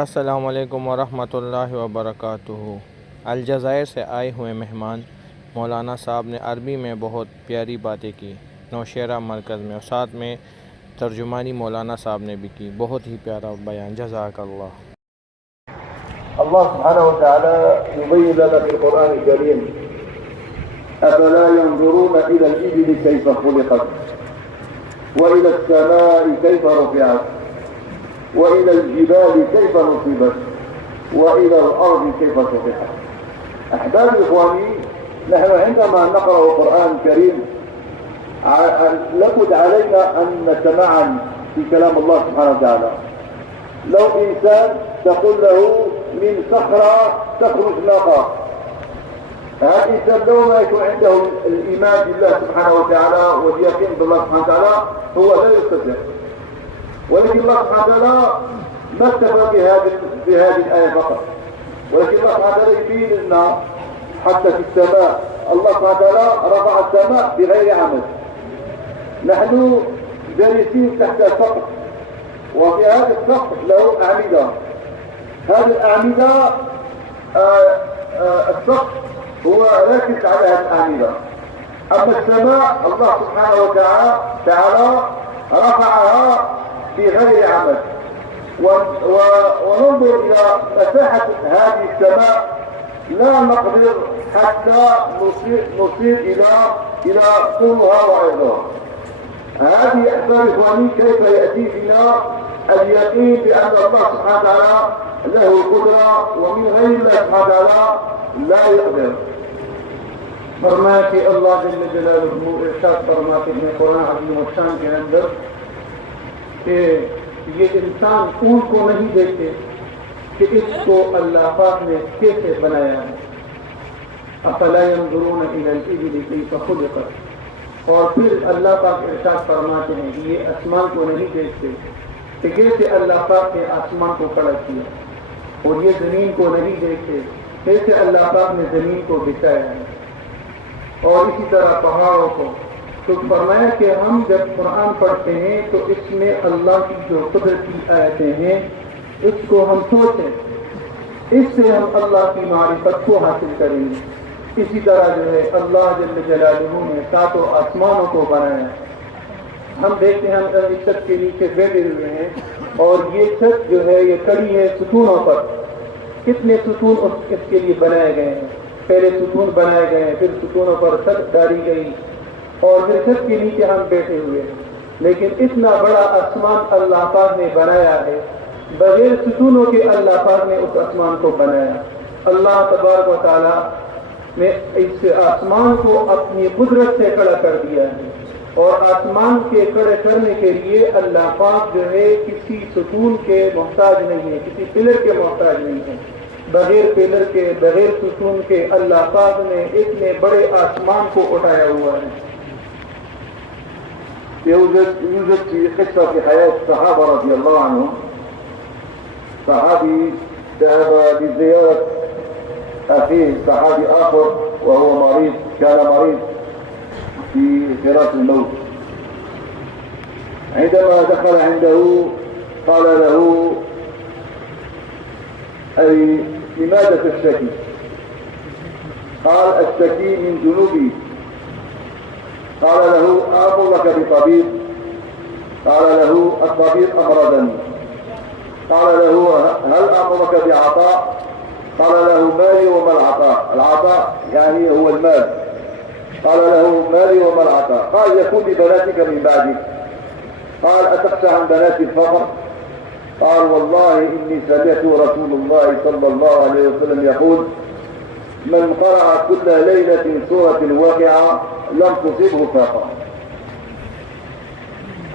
السلام علیکم ورحمۃ اللہ وبرکاتہ۔ الجزائر سے آئے ہوئے مہمان مولانا صاحب نے عربی میں بہت پیاری باتیں کی نوشیرہ مرکز میں، اور ساتھ میں ترجمانی مولانا صاحب نے بھی کی۔ بہت ہی پیارا بیان، جزاک اللہ۔ الله سبحانه وتعالى يبين لنا في القرآن الكريم: أفلا ينظرون إلى الإبل كيف خلقت وإلى السماء كيف رفعت وإلى الجبال كيف نصبت وإلى الأرض كيف سطحت. أحبابي إخواني، نحن عندما نقرأ القرآن الكريم لابد علينا أن نتمعن في كلام الله سبحانه وتعالى. لو إنسان تقول له من صخرة تخرج ناقة، هذا الإنسان لو ما يكون عنده الإيمان بالله سبحانه وتعالى واليقين بالله سبحانه وتعالى هو لا يصدق. ولكن الله سبحانه وتعالى ما اكتفى بهذه الآية فقط، ولكن الله سبحانه وتعالى يبين لنا حتى في السماء. الله سبحانه وتعالى رفع السماء بغير عمد. نحن جالسين تحت سقف، وفي هذا السقف له أعمدة. هذه الأعمدة السقف هو راكز على هذه الأعمدة. أما السماء الله سبحانه وتعالى رفعها بغير عمد. وننظر إلى مساحة هذه السماء لا نقدر حتى نصير إلى طولها وعرضها. هذه أحباب إخواني كيف يأتي بنا اليقين بأن الله سبحانه وتعالى له قدرة ومن غير الله سبحانه وتعالى لا يقدر. فرمایا کہ اللہ جل جلالہ ارشاد فرماتے ہیں قرآن عظیم الشان کے اندر کہ یہ انسان اونٹ کو نہیں دیکھتے کہ اس کو اللہ پاک نے کیسے بنایا ہے۔ افلا ينظرون الى الابل كيف خلقت۔ اور پھر اللہ پاک ارشاد فرماتے ہیں کہ یہ آسمان کو نہیں دیکھتے کہ کیسے اللہ پاک نے آسمان کو کھڑا کیا، اور یہ زمین کو نہیں دیکھتے کیسے اللہ پاک نے زمین کو بچھایا ہے، اور اسی طرح پہاڑوں کو۔ تو فرمایا کہ ہم جب قرآن پڑھتے ہیں تو اس میں اللہ کی جو قدرت کی آیتیں ہیں اس کو ہم سوچیں، اس سے ہم اللہ کی معرفت کو حاصل کریں گے۔ اسی طرح جو ہے اللہ جل جلالہ نے ساتوں آسمانوں کو بنایا۔ ہم دیکھتے ہیں ہم اس چھت کے نیچے بیٹھے ہوئے ہیں، اور یہ چھت جو ہے یہ کڑی ہے ستونوں پر۔ کتنے ستون اس کے لیے بنائے گئے ہیں، پہلے ستون بنائے گئے ہیں، پھر ستونوں پر چھت ڈالی گئی، اور پھر چھت کے نیچے ہم بیٹھے ہوئے ہیں۔ لیکن اتنا بڑا آسمان اللہ پاک نے بنایا ہے، بغیر ستونوں کے اللہ پاک نے اس آسمان کو بنایا۔ اللہ تبارک و تعالیٰ نے اس آسمان کو اپنی قدرت سے کھڑا کر دیا ہے، اور آسمان کے کھڑے کرنے کے لیے اللہ پاک جو ہے کسی ستون کے محتاج نہیں ہے، کسی پلر کے محتاج نہیں ہے۔ بغیر پلر کے، بغیر ستون کے اللہ پاک نے اتنے بڑے آسمان کو اٹھایا ہوا ہے۔ يوجد في قصة في حياة الصحابة رضي الله عنهم صحابي ذهب لزيارة أخيه صحابي آخر وهو مريض، كان مريض في فراش الموت. عندما دخل عنده قال له: أي لماذا تشتكي؟ قال: أشتكي من ذنوبي. قال له: آمرك بطبيب؟ قال له: الطبيب أمرضني. قال له: هل آمرك بعطاء؟ قال له: مالي وما العطاء؟ العطاء يعني هو المال. قال له: مالي وما العطاء؟ قال: يكون لبناتك من بعدك. قال: أتخشى عن بنات الفقر؟ قال: والله إني سمعت رسول الله صلى الله عليه وسلم يقول: من قرأ كل ليلة سورة الواقعة لم تصبه فاقة.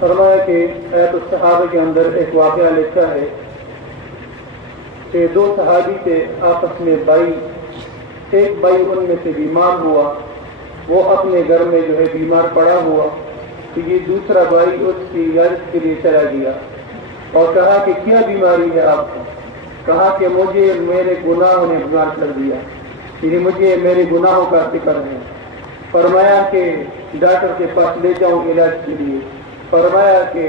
فرمایا کہ آیت الصحابہ کے اندر ایک واقعہ لکھا ہے کہ دو صحابی تھے آپس میں بھائی، ایک بھائی ان میں سے بیمار ہوا، وہ اپنے گھر میں جو ہے بیمار پڑا ہوا، تو یہ دوسرا بھائی اس کی علاج کے لیے چلا گیا اور کہا کہ کیا بیماری ہے آپ کو؟ کہا کہ مجھے میرے گناہوں نے بیمار کر دیا، یعنی مجھے میرے گناہوں کا فکر ہے۔ فرمایا کہ ڈاکٹر کے پاس لے جاؤں علاج کے لیے۔ فرمایا کہ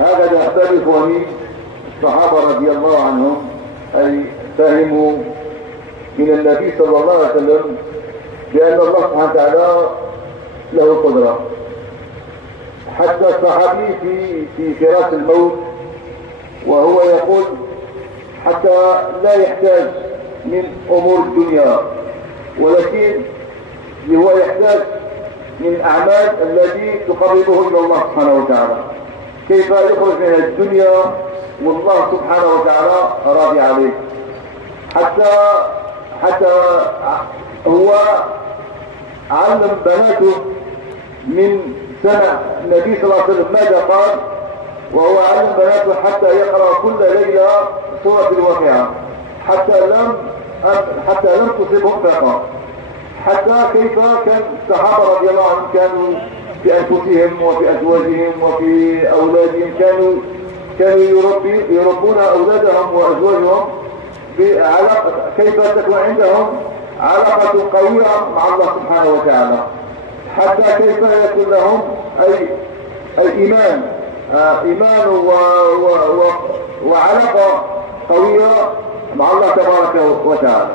هكذا أحبابي إخواني الصحابة رضي الله عنهم أي فهموا من النبي صلى الله عليه وسلم بأن الله سبحانه وتعالى له قدرة. حتى الصحابي في فراش الموت وهو يقول حتى لا يحتاج من أمور الدنيا، ولكن هو يحتاج من الأعمال التي تقربه إلى الله سبحانه وتعالى، كيف يخرج من الدنيا والله سبحانه وتعالى راضي عليه. حتى هو علم بناته من سنة النبي صلى الله عليه وسلم ماذا قال، وهو علم بناته حتى يقرأ كل ليلة سورة الواقعة حتى لم تصبهم فاقة. حتى كيف كان الصحابة رضي الله عنهم كانوا في أنفسهم وفي أزواجهم وفي أولادهم كانوا يربون أولادهم وأزواجهم بعلاقة، كيف تكون عندهم علاقة قوية مع الله سبحانه وتعالى، حتى كيف يكون لهم أي إيمان وعلاقة قوية مع الله تبارك وتعالى.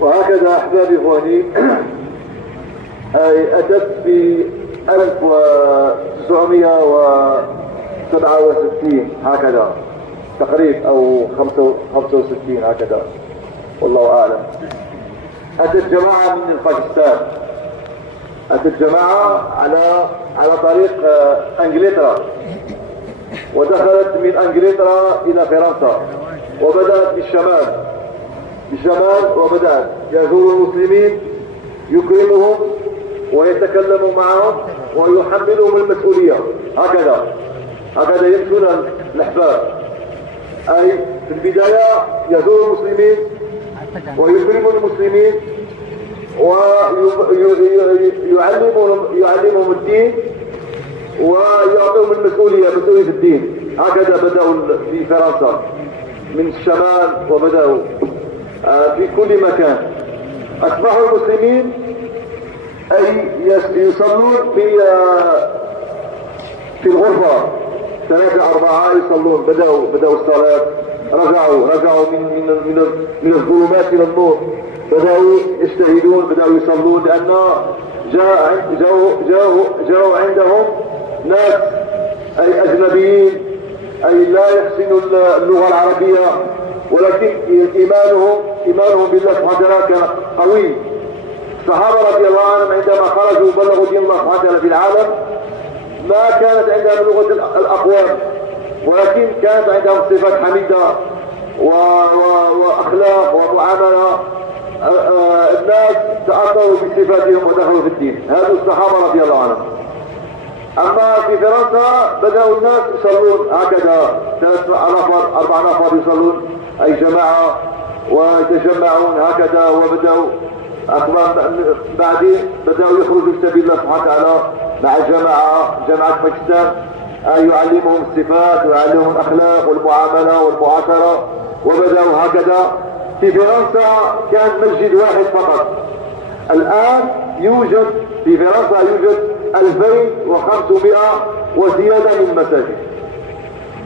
وهكذا أحبابي إخواني أتت في 1967 هكذا تقريبا أو 65 هكذا والله أعلم. أتت جماعة من باكستان، أتت جماعة على طريق انجلترا، ودخلت من انجلترا الى فرنسا، وبدأت بالشمال وبدأت يزور المسلمين، يكرمهم ويتكلم معهم ويحملهم المسؤولية. هكذا يمشون الأحباب، أي في البداية يزور المسلمين ويكرم المسلمين ويعلمهم الدين ويعطيهم مسؤولية الدين. هكذا بدأوا في فرنسا من الشمال، وبدأوا في كل مكان. أصبحوا المسلمين أي يصلون في الغرفة 3-4 يصلون، بدأوا الصلاة، رجعوا من الظلمات إلى النور، بدأوا يجتهدون، بدأوا يصلون، لأن جاءوا عندهم ناس أي أجنبيين، أي لا يحسنوا اللغة العربية، ولكن إيمانهم بالله سبحانه وتعالى كان قوي. الصحابة رضي الله عنهم عندما خرجوا بلغوا دين الله سبحانه وتعالى في العالم، ما كانت عندهم لغة الأقوام، ولكن كانت عندهم صفات حميدة وأخلاق ومعاملة الناس تأثروا بصفاتهم ودخلوا في الدين، هذا الصحابة رضي الله عنهم. أما في فرنسا بدأوا الناس يصلون هكذا 3 نفر 4 نفر يصلون أي جماعة ويتجمعون هكذا، وبدأوا بعدين بدأوا يخرجوا في سبيل الله سبحانه وتعالى مع جماعة باكستان، يعلمهم الصفات ويعلمهم الأخلاق والمعاملة والمعاشرة، وبدأوا هكذا. في فرنسا كان مسجد واحد فقط، الآن يوجد في فرنسا 2500 وزيادة من مساجد،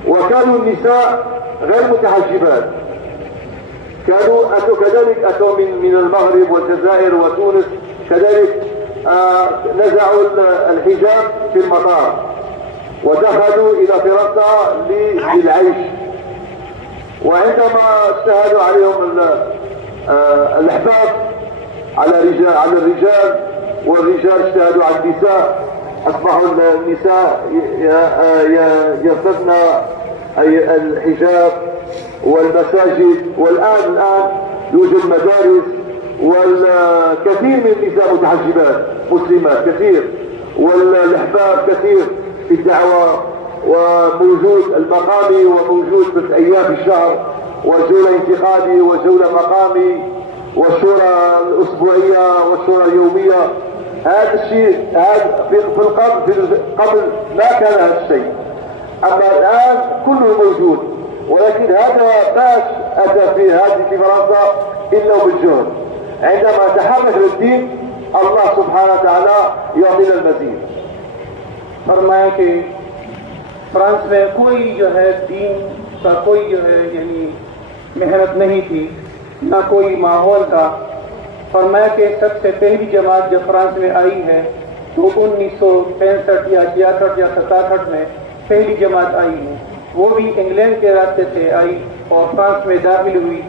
وكانوا النساء غير متحجبات، أتوا كذلك من المغرب والجزائر وتونس كذلك، نزعوا الحجاب في المطار ودخلوا إلى فرنسا للعيش. وعندما اجتهدوا عليهم الأحباب على الرجال والرجال اجتهدوا على النساء، أصبحوا النساء يرتدن الحجاب والمساجد، والآن يوجد مدارس والكثير من النساء متحجبات مسلمات كثير، والأحباب كثير في الدعوة، وموجود المقامي وموجود في أيام الشهر، وجولة انتقالي وجولة مقامي والشورى الأسبوعية والشورى اليومية. هذا الشيء في قبل ما كان هذا الشيء، أما الآن كله موجود، ولكن هذا باش أتى في فرنسا إلا بالجهد. عندما تحرك الدين اللہ سبحانہ تعالیٰ یعطینا المزید. فرمایا کہ فرانس میں کوئی جو ہے دین کا کوئی جو ہے یعنی محنت نہیں تھی، نہ کوئی ماحول تھا. فرمایا کہ سب سے پہلی جماعت جب فرانس میں آئی ہے تو 1965 یا 66 یا 67 میں پہلی جماعت آئی ہے. وہ بھی انگلینڈ کے راستے سے آئی اور فرانس میں داخل ہوئی،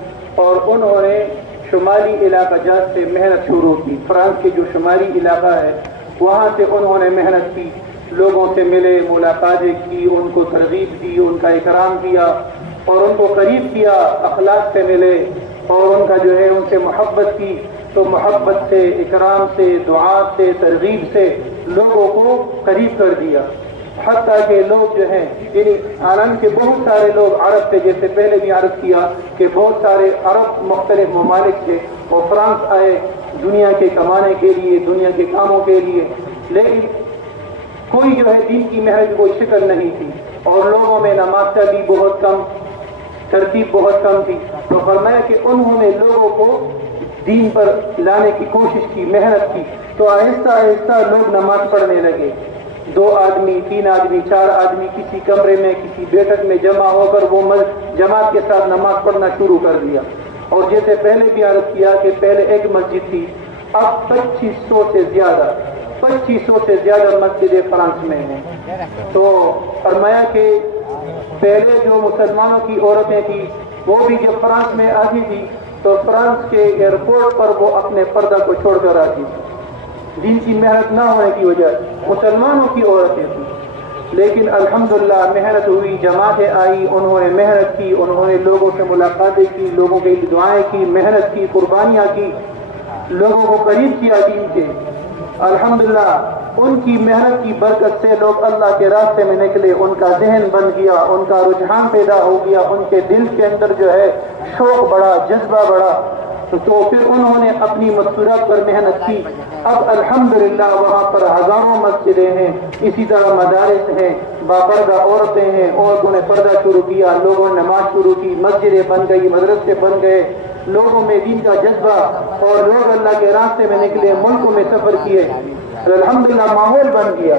اور انہوں نے شمالی علاقہ جات سے محنت شروع کی. فرانس کے جو شمالی علاقہ ہے وہاں سے انہوں نے محنت کی، لوگوں سے ملے، ملاقاتیں کی، ان کو ترغیب دی، ان کا اکرام کیا اور ان کو قریب کیا، اخلاق سے ملے اور ان کا جو ہے ان سے محبت کی. تو محبت سے، اکرام سے، دعا سے، ترغیب سے لوگوں کو قریب کر دیا. حتیٰ کہ لوگ جو ہیں یعنی حالانکہ بہت سارے لوگ عرب تھے، جیسے پہلے بھی عرض کیا کہ بہت سارے عرب مختلف ممالک تھے اور فرانس آئے دنیا کے کمانے کے لیے، دنیا کے کاموں کے لیے، لیکن کوئی جو ہے دین کی محنت کوئی شکل نہیں تھی اور لوگوں میں نماز بھی بہت کم، ترتیب بہت کم تھی. تو فرمایا کہ انہوں نے لوگوں کو دین پر لانے کی کوشش کی، محنت کی. تو آہستہ آہستہ لوگ نماز پڑھنے لگے. 2 آدمی، 3 آدمی، 4 آدمی کسی کمرے میں، کسی بیٹھک میں جمع ہو کر وہ جماعت کے ساتھ نماز پڑھنا شروع کر دیا. اور جیسے پہلے بھی عرض کیا کہ پہلے ایک مسجد تھی، اب 2500 سے زیادہ مسجدیں فرانس میں ہیں. تو فرمایا کہ پہلے جو مسلمانوں کی عورتیں تھیں وہ بھی جب فرانس میں آتی تھی تو فرانس کے ایئرپورٹ پر وہ اپنے پردہ کو چھوڑ کر آتی تھی. دین کی محنت نہ ہونے کی وجہ مسلمانوں کی عورتیں تھیں، لیکن الحمدللہ محنت ہوئی، جماعتیں آئی، انہوں نے محنت کی، انہوں نے لوگوں سے ملاقاتیں کی، لوگوں کے لیے دعائیں کی، محنت کی، قربانیاں کی، لوگوں کو قریب کیا دین کے. الحمدللہ ان کی محنت کی برکت سے لوگ اللہ کے راستے میں نکلے، ان کا ذہن بن گیا، ان کا رجحان پیدا ہو گیا، ان کے دل کے اندر جو ہے شوق بڑھا، جذبہ بڑھا. تو پھر انہوں نے اپنی مقصودات پر محنت کی. اب الحمدللہ وہاں پر ہزاروں مسجدیں ہیں، اسی طرح مدارس ہیں، باپردہ عورتیں ہیں، عورتوں نے پردہ شروع کیا، لوگوں نے نماز شروع کی، مسجدیں بن گئی، مدرسے بن گئے، لوگوں میں دین کا جذبہ اور لوگ اللہ کے راستے میں نکلے، ملکوں میں سفر کیے. الحمدللہ ماحول بن گیا.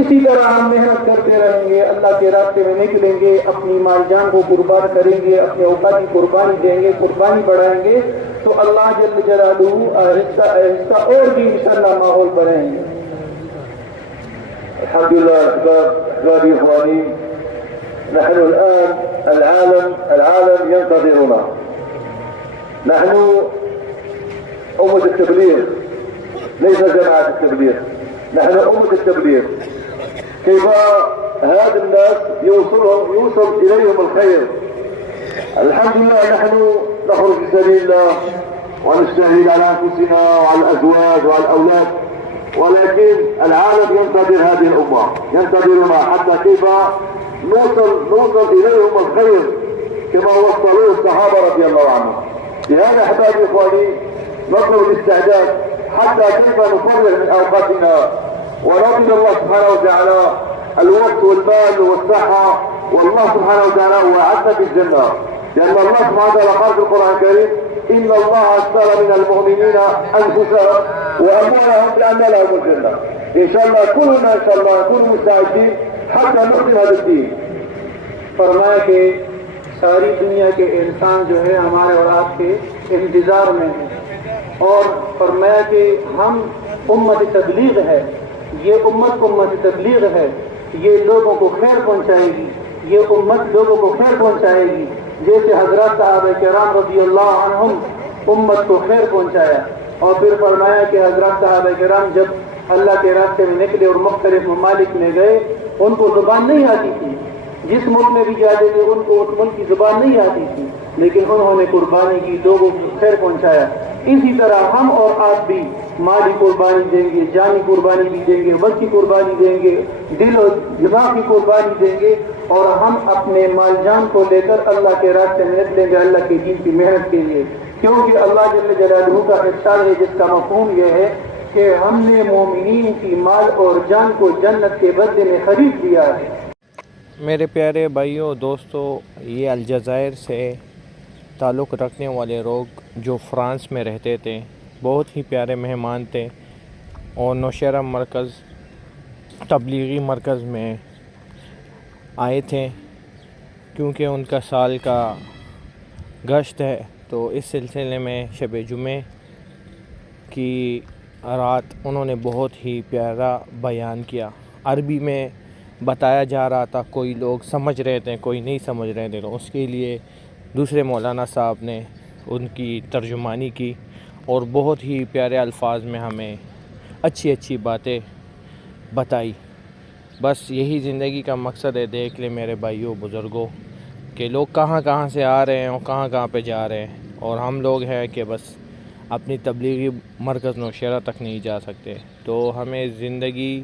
اسی طرح ہم محنت کرتے رہیں گے، اللہ کے راستے میں نکلیں گے، اپنی مال جان کو قربان کریں گے، اپنے اوقات کی قربانی دیں گے، قربانی بڑھائیں گے، تو اللہ جل جلالہ آہستہ آہستہ اور بھی انشاءاللہ ماحول بنائیں گے. الحمدللہ احبابی اخوانی، نحن الآن العالم ينتظرنا. نحن أمة التبليغ، ليس جماعة التبليغ، نحن أمة التبليغ. كيف هذا الناس يوصل إليهم الخير. الحمد لله نحن نخرج في سبيل الله ونجتهد على أنفسنا وعلى الأزواج وعلى الأولاد، ولكن العالم ينتظر هذه الأمة، ينتظرنا حتى كيف نوصل إليهم الخير كما وصلوه الصحابة رضي الله عنهم. لهذا أحبابي إخواني نطلب الاستعداد حتى كيف نفرغ من أوقاتنا ونرجو الله سبحانه وتعالى الوقت والمال والصحة، والله سبحانه وتعالى هو أعدنا في الجنة، لأن الله سبحانه وتعالى قال في القرآن الكريم: إن الله اشترى من المؤمنين أنفسهم وأموالهم بأن لهم الجنة. إن شاء الله كلنا إن شاء الله نكون مستعدين حتى نخدم هذا الدين. فرمایا کہ ساری دنیا کے انسان جو ہے ہمارے اور آپ کے انتظار میں ہیں، اور فرمایا کہ ہم امت تبلیغ ہے، یہ امت تبلیغ ہے، یہ لوگوں کو خیر پہنچائے گی، یہ امت لوگوں کو خیر پہنچائے گی، جیسے حضرات صحابہ کرام رضی اللہ عنہم امت کو خیر پہنچایا۔ اور پھر فرمایا کہ حضرات صحابہ کرام جب اللہ کے راستے میں نکلے اور مختلف ممالک میں گئے، ان کو زبان نہیں آتی تھی، جس ملک میں بھی جاتے تھے ان کو اس ملک کی زبان نہیں آتی تھی، لیکن انہوں نے قربانی کی، لوگوں کو خیر پہنچایا۔ اسی طرح ہم اور آپ بھی مالی قربانی دیں گے، جانی قربانی بھی دیں گے، وقت کی قربانی دیں گے، دل اور دماغ کی قربانی دیں گے، اور ہم اپنے مال جان کو لے کر اللہ کے راستے میں نکلیں گے اللہ کے دین کی محنت کے لیے، کیونکہ اللہ جل جلالہ کا ارشاد ہے جس کا مفہوم یہ ہے کہ ہم نے مومنین کی مال اور جان کو جنت کے بدلے میں خرید لیا ہے۔ میرے پیارے بھائیوں دوستوں، یہ الجزائر سے تعلق رکھنے والے لوگ جو فرانس میں رہتے تھے بہت ہی پیارے مہمان تھے، اور نوشہرہ مرکز تبلیغی مرکز میں آئے تھے کیونکہ ان کا سال کا گشت ہے، تو اس سلسلے میں شب جمعہ کی رات انہوں نے بہت ہی پیارا بیان کیا۔ عربی میں بتایا جا رہا تھا، کوئی لوگ سمجھ رہے تھے کوئی نہیں سمجھ رہے تھے، تو اس کے لیے دوسرے مولانا صاحب نے ان کی ترجمانی کی اور بہت ہی پیارے الفاظ میں ہمیں اچھی باتیں بتائی۔ بس یہی زندگی کا مقصد ہے، دیکھ لیں میرے بھائیوں بزرگوں کہ لوگ کہاں سے آ رہے ہیں اور کہاں پہ جا رہے ہیں، اور ہم لوگ ہیں کہ بس اپنی تبلیغی مرکز نوشہرہ تک نہیں جا سکتے، تو ہمیں زندگی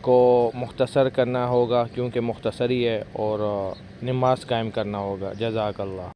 کو مختصر کرنا ہوگا، کیونکہ مختصر ہی ہے، اور نماز قائم کرنا ہوگا۔ جزاک اللہ۔